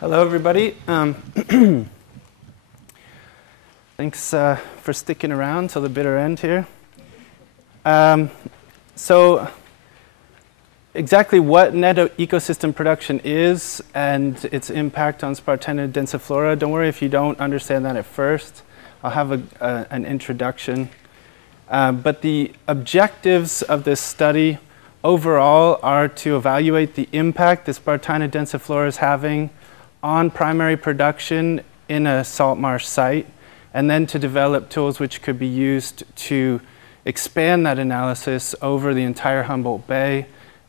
Hello, everybody. Thanks for sticking around till the bitter end here. So exactly what net ecosystem production is and its impact on Spartina densiflora, don't worry if you don't understand that at first. I'll have an introduction. But the objectives of this study overall are to evaluate the impact the Spartina densiflora is having on primary production in a salt marsh site, and then to develop tools which could be used to expand that analysis over the entire Humboldt Bay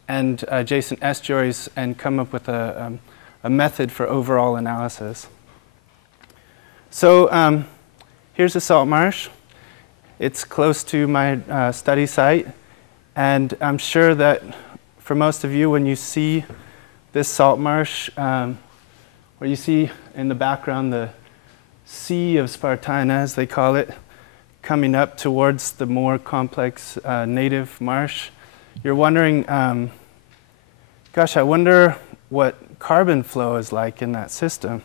and adjacent estuaries and come up with a method for overall analysis. So here's a salt marsh. It's close to my study site, and I'm sure that for most of you, when you see this salt marsh, where you see in the background the sea of Spartina, as they call it, coming up towards the more complex native marsh, you're wondering, gosh, I wonder what carbon flow is like in that system.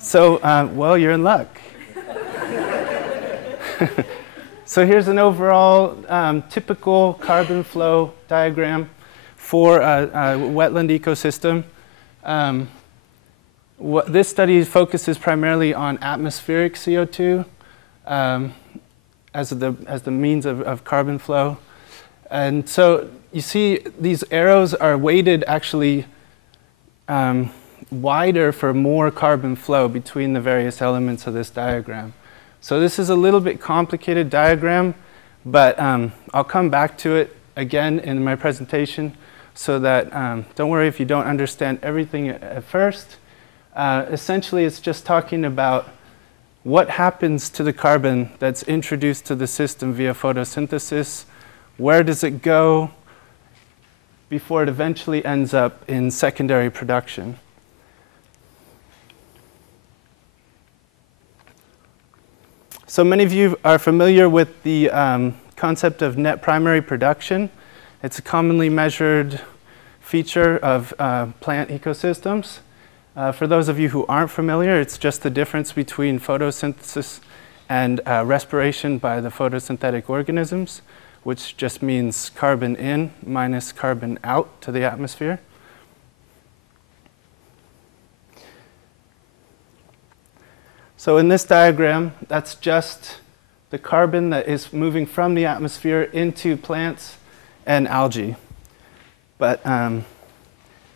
So, well, you're in luck. So here's an overall typical carbon flow diagram for a wetland ecosystem. This study focuses primarily on atmospheric CO2 as the means of carbon flow. And so you see these arrows are weighted actually wider for more carbon flow between the various elements of this diagram. So this is a little bit complicated diagram, but I'll come back to it again in my presentation, so that don't worry if you don't understand everything at first. Essentially, it's just talking about what happens to the carbon that's introduced to the system via photosynthesis. Where does it go before it eventually ends up in secondary production? So many of you are familiar with the concept of net primary production. It's a commonly measured feature of plant ecosystems. For those of you who aren't familiar, it's just the difference between photosynthesis and respiration by the photosynthetic organisms, which just means carbon in minus carbon out to the atmosphere. So in this diagram, that's just the carbon that is moving from the atmosphere into plants and algae. But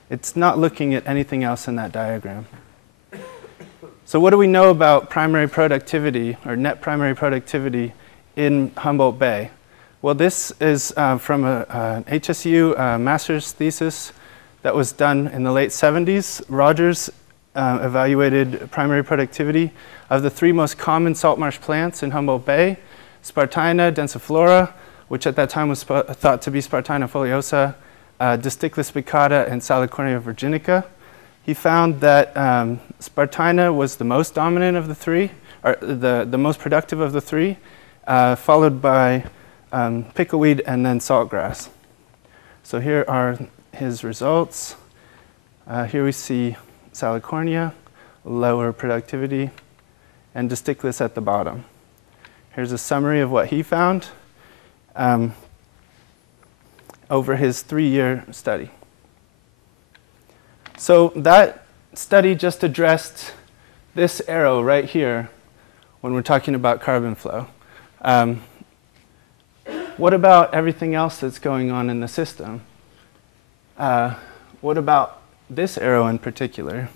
it's not looking at anything else in that diagram. So what do we know about primary productivity, or net primary productivity, in Humboldt Bay? Well, this is from an HSU master's thesis that was done in the late 70s. Rogers evaluated primary productivity of the three most common salt marsh plants in Humboldt Bay: Spartina densiflora, which at that time was thought to be Spartina foliosa, Disticus spicata, and Salicornia virginica. He found that Spartina was the most dominant of the three, or the most productive of the three, followed by pickleweed and then saltgrass. So here are his results. Here we see Salicornia, lower productivity, and Disticus at the bottom. Here's a summary of what he found over his 3-year study. So that study just addressed this arrow right here when we're talking about carbon flow. What about everything else that's going on in the system? What about this arrow in particular?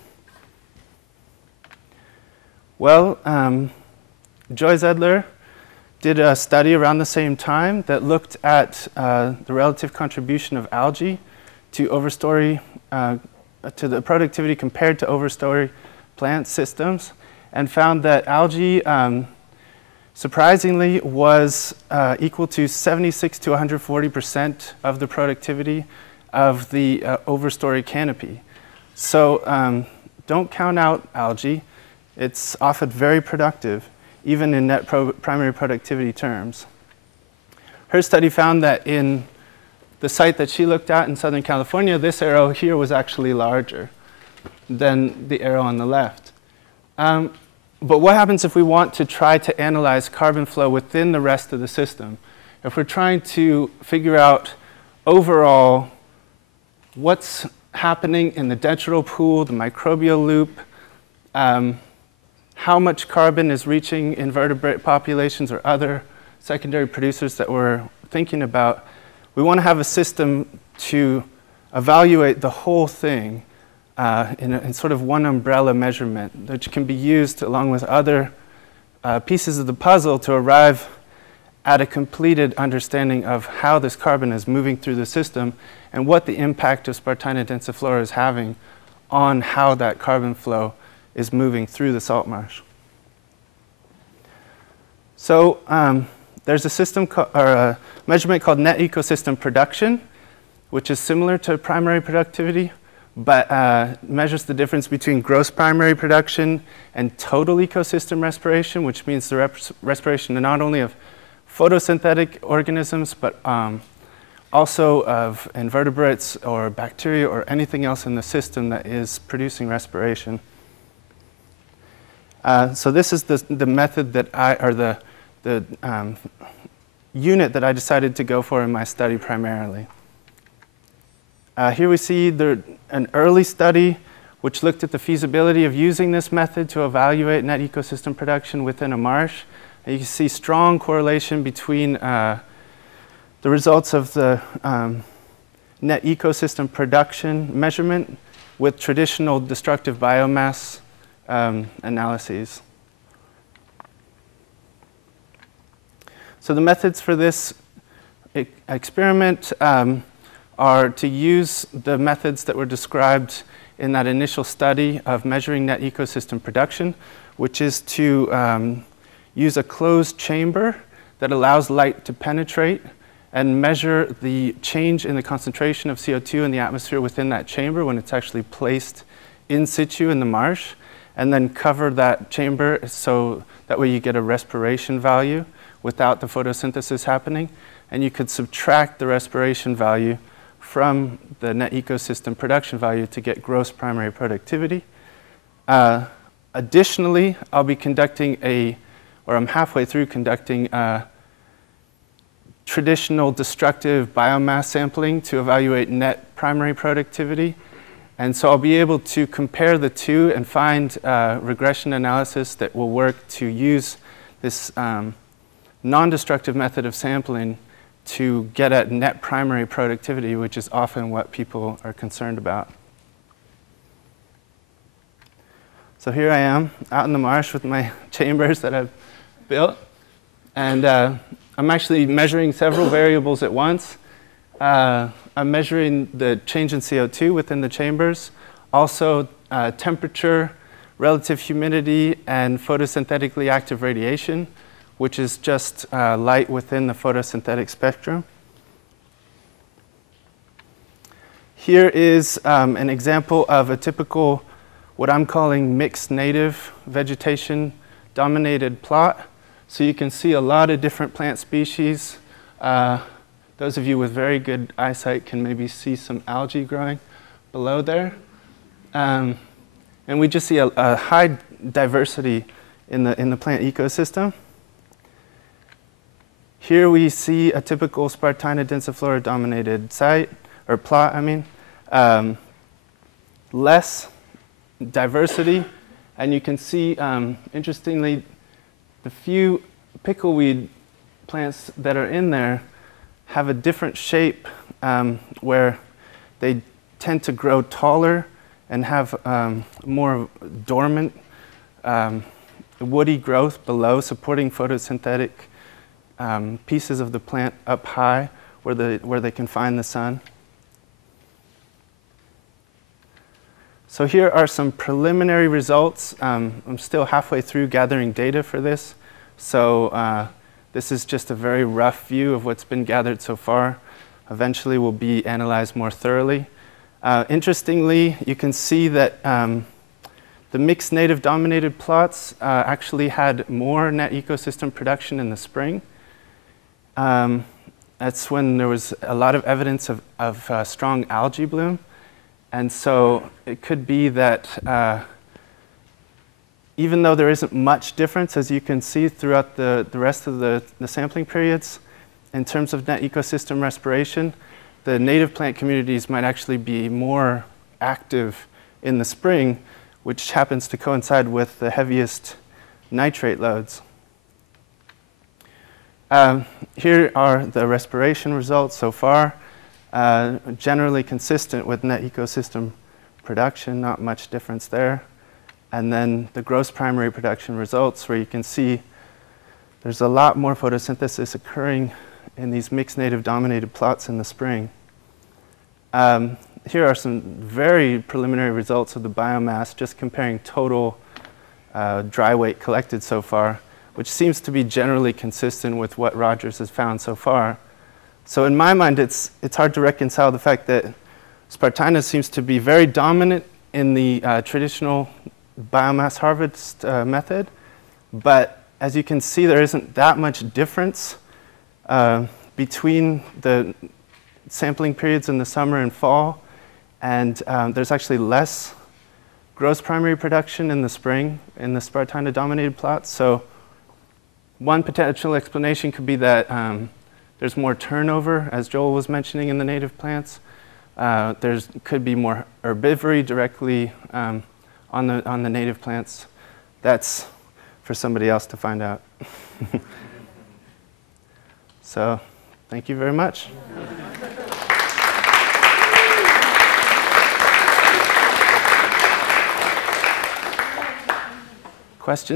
Well, Joy Zedler did a study around the same time that looked at the relative contribution of algae to overstory, to the productivity compared to overstory plant systems, and found that algae, surprisingly, was equal to 76 to 140% of the productivity of the overstory canopy. So don't count out algae. It's often very productive, even in net primary productivity terms. Her study found that in the site that she looked at in Southern California, this arrow here was actually larger than the arrow on the left. But what happens if we want to try to analyze carbon flow within the rest of the system? If we're trying to figure out overall what's happening in the detrital pool, the microbial loop, how much carbon is reaching invertebrate populations or other secondary producers that we're thinking about, we want to have a system to evaluate the whole thing in sort of one umbrella measurement, which can be used along with other pieces of the puzzle to arrive at a completed understanding of how this carbon is moving through the system and what the impact of Spartina densiflora is having on how that carbon flow is moving through the salt marsh. So there's a system or a measurement called net ecosystem production, which is similar to primary productivity, but measures the difference between gross primary production and total ecosystem respiration, which means the respiration not only of photosynthetic organisms, but also of invertebrates or bacteria or anything else in the system that is producing respiration. So this is the method that the unit that I decided to go for in my study primarily. Here we see an early study which looked at the feasibility of using this method to evaluate net ecosystem production within a marsh. And you can see strong correlation between the results of the net ecosystem production measurement with traditional destructive biomass analyses. So the methods for this experiment are to use the methods that were described in that initial study of measuring net ecosystem production, which is to use a closed chamber that allows light to penetrate and measure the change in the concentration of CO2 in the atmosphere within that chamber when it's actually placed in situ in the marsh, and then cover that chamber so that way you get a respiration value without the photosynthesis happening. And you could subtract the respiration value from the net ecosystem production value to get gross primary productivity. Additionally, I'll be conducting I'm halfway through conducting traditional destructive biomass sampling to evaluate net primary productivity. And so I'll be able to compare the two and find regression analysis that will work to use this non-destructive method of sampling to get at net primary productivity, which is often what people are concerned about. So here I am out in the marsh with my chambers that I've built. And I'm actually measuring several variables at once. I'm measuring the change in CO2 within the chambers, also temperature, relative humidity, and photosynthetically active radiation, which is just light within the photosynthetic spectrum. Here is an example of a typical, what I'm calling mixed native vegetation dominated plot. So you can see a lot of different plant species. Those of you with very good eyesight can maybe see some algae growing below there. And we just see a high diversity in the plant ecosystem. Here we see a typical Spartina densiflora dominated site, or plot, I mean. Less diversity, and you can see, interestingly, the few pickleweed plants that are in there have a different shape where they tend to grow taller and have more dormant woody growth below, supporting photosynthetic pieces of the plant up high where they can find the sun. So here are some preliminary results. I'm still halfway through gathering data for this. So this is just a very rough view of what's been gathered so far. Eventually will be analyzed more thoroughly. Interestingly, you can see that the mixed native dominated plots actually had more net ecosystem production in the spring. And That's when there was a lot of evidence of strong algae bloom. And so it could be that even though there isn't much difference, as you can see throughout the rest of the sampling periods, in terms of net ecosystem respiration, the native plant communities might actually be more active in the spring, which happens to coincide with the heaviest nitrate loads. Here are the respiration results so far, generally consistent with net ecosystem production, not much difference there. And then the gross primary production results, where you can see there's a lot more photosynthesis occurring in these mixed native dominated plots in the spring. Here are some very preliminary results of the biomass, just comparing total dry weight collected so far, which seems to be generally consistent with what Rogers has found so far. So in my mind, it's hard to reconcile the fact that Spartina seems to be very dominant in the traditional biomass harvest method, but as you can see, there isn't that much difference between the sampling periods in the summer and fall, and there's actually less gross primary production in the spring in the Spartina-dominated plots. So one potential explanation could be that there's more turnover, as Joel was mentioning, in the native plants. Could be more herbivory directly on the native plants. That's for somebody else to find out. So thank you very much. Questions?